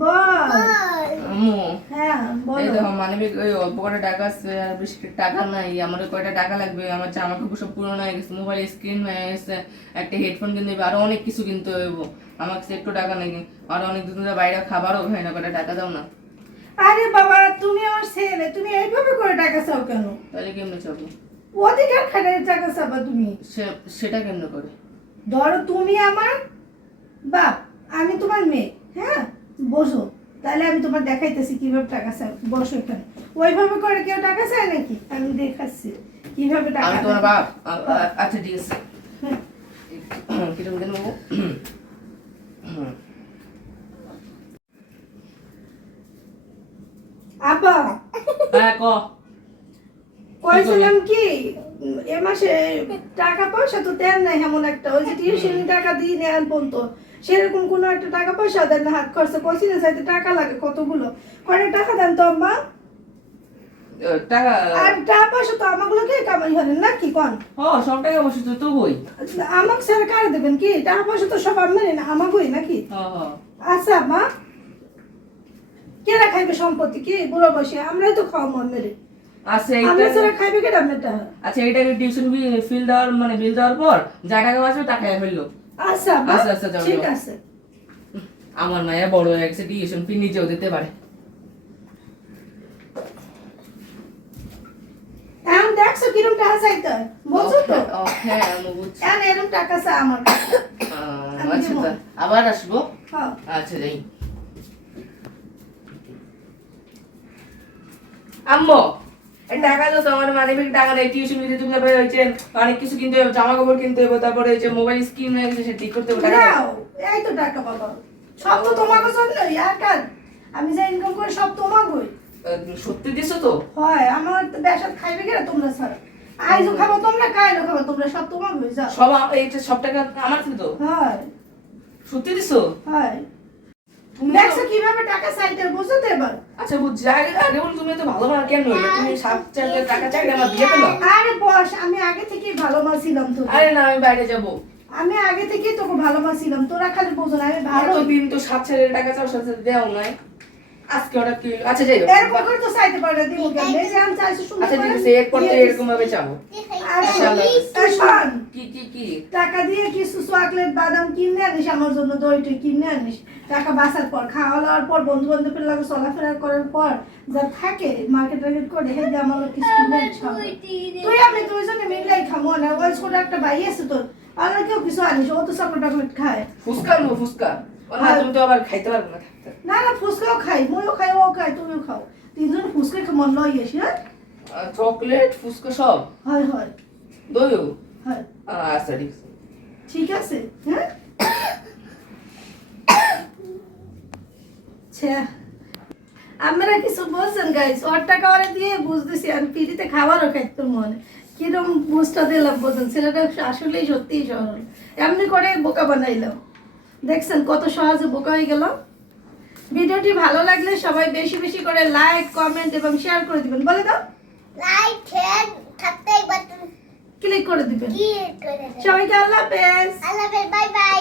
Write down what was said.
বল। আম্মু হ্যাঁ দেখো মানবিক ওই অল্প কটা টাকা আছে আর বেশি টাকা নাই। আমার কয়টা টাকা লাগবে? আমার জামা কাপড় সব পুরনো হয়ে গেছে মোবাইল স্ক্রিন হয়ে গেছে একটা হেডফোন কিনতে হবে আরও অনেক কিছু কিনতে হইব। আমার কাছে একটু টাকা নেই আর অনেক দিন ধরে বাইরে খাবারও হয় না কটা টাকা দাও না। আরে বাবা তুমি আমার ছেলে তুমি এইভাবে করে টাকা চাও কেন? তাহলে কেমনে চাবো? অধিকার খাটার টাকা চাবা তুমি। সেটা কেমনে করে? ধরো তুমি আমার বাপ আমি তোমার মেয়ে হ্যাঁ? বসো। তাহলে আমি তোমার দেখাইতেছি কীভাবে টাকা চাই। বসো এখানে। ওইভাবে করে কেউ টাকা চায় নাকি? আমি দেখাচ্ছি কীভাবে টাকা আমি তোমার বাপ। আচ্ছা ঠিক আছে। হ্যাঁ। কীরকম দেন বাবু আপা হ্যাঁ ক? কইছিলাম কি এ মাসে টাকা পয়সা তো দেন নাই এমন একটা। ওই যে টিউশনি টাকা দিই নেন পর্যন্ত। সেরকম কোনো একটা টাকা পয়সা দেন না হাত খরচা কইছিলেন সাইতে টাকা লাগে কতগুলো। কয়টা টাকা দেন তো আম্মা। টাকা আর টাকা পয়সা তো আমাগুলোকে কামাই হলেন না কি কন? ও সব টাকা বসে তো তো বই আমাকে স্যার কার দেবেন কি? টাকা পয়সা তো সব না নাকি? আচ্ছা মা কেরা খাইবে সম্পত্তি কি? বুড়ো বসে আমরাই তো খাওয়া মন মেরে আচ্ছা এইটা স্যার খাইবে কেটা আপনারটা আচ্ছা এইটাকে টিউশন ফিল দেওয়ার মানে বিল দেওয়ার পর যা টাকা বাঁচবে টাকা ফেলল? আচ্ছা আচ্ছা, আচ্ছা, ঠিক আছে। আমার মায়া বড় হয়ে গেছে টিউশন ফি নিজেও দিতে পারে। এখন দেখছ কিরম টাকা চাইতে বলছো তো? হ্যাঁ আমি বুঝছি। এখন এরম টাকা আমার। আচ্ছা আবার আসব? হ্যাঁ। আচ্ছা যাই। আম্মু! টাকা তো তোমার মানে টাকা নেই টিউশন দিতে তুমি তারপরে হচ্ছে অনেক কিছু কিনতে হবে জামা কাপড় কিনতে হবে তারপরে হচ্ছে মোবাইল স্ক্রিন হয়ে গেছে ঠিক করতে হবে টাকা। এই তো টাকা বাবা। সব তো তোমাকে জন্য আর আমি যা ইনকাম করে সব তোমাকে আহ, সত্যি দিছো তো? হয় আমার তো বেসাদ খাইবে কেন তোমরা ছাড়া আইজও খাব তোমরা কাইলো খাব তোমরা সব তোমাকে হয়ে যাও। সব এইটা সব টাকা আমার তো? হয়। সত্যি দিছো? হয়। দেখছ কীভাবে টাকা চাইতে বুঝছ তো এবার আচ্ছা বুঝছি। আগে আগে বল তুমি তো ভালো না কেন তুমি সাত চারটে টাকা চাইলে আমার দিয়ে পেল আরে বস আমি আগে থেকেই ভালোবাসিলাম তো আরে না আমি বাইরে যাব। আমি আগে থেকেই তোকে ভালোবাসিলাম। তোরা খালি বোঝো না আমি ভালো এতদিন তো সাত ছেলের টাকা চাও সাথে দেও নাই। আজকে হঠাৎ কি আচ্ছা যাই। এরকম করে তো চাইতে পারে না কেন? এই যে আমি চাইছি সুন্দর আচ্ছা আছে এরপর তো এরকম ভাবে চাবো। কি কি কি? টাকা দিয়ে কিছু চকলেট বাদাম কিনে আনিস আমার জন্য দই টই কিনে আনিস। টাকা বাঁচার পর খাওয়া দাওয়ার পর বন্ধু বান্ধবের লাগে চলাফেরা করার পর যা থাকে মার্কেট টার্গেট করে হে দিয়ে আমার কিছু কিনে আনিস খাব। তুই আমি মিলাই খামো না ওই ছোট একটা ভাই আছে তোর আর কেউ কিছু আনিস ও তো চকলেট টকলেট খায়। ফুচকা নো ফুচকা। না হ্যাঁ। তুমি তো আবার খাইতে পারবে না না না ফুচকাও খাই ময়ও খাই ও খাই তুমিও খাও। তিনজন ফুচকা মন লই আসি হ্যাঁ? চকলেট ফুচকা সব? হয় হয়। দইও? হয়। আচ্ছা ঠিক আছে। ঠিক আছে হ্যাঁ? আচ্ছা আমরা কিছু বলছেন গাইস ওর টাকা ওরা দিয়ে বুঝতেছি আর পিড়িতে খাবারও খাইতো মনে। কিরম বুঝটা দিলাম বোঝেন ছেলেটা আসলেই সত্যিই সরল। এমনি করে বোকা বানাইলাম। দেখছেন কত সহজে বোকা হয়ে গেল ভিডিওটি ভালো লাগলে সবাই বেশি বেশি করে লাইক কমেন্ট এবং শেয়ার করে দিবেন। বলে দাও। Like share subscribe button click করে দিবেন। সবাইকে আল্লাহ হাফেজ। আল্লাহ হাফেজ বাই বাই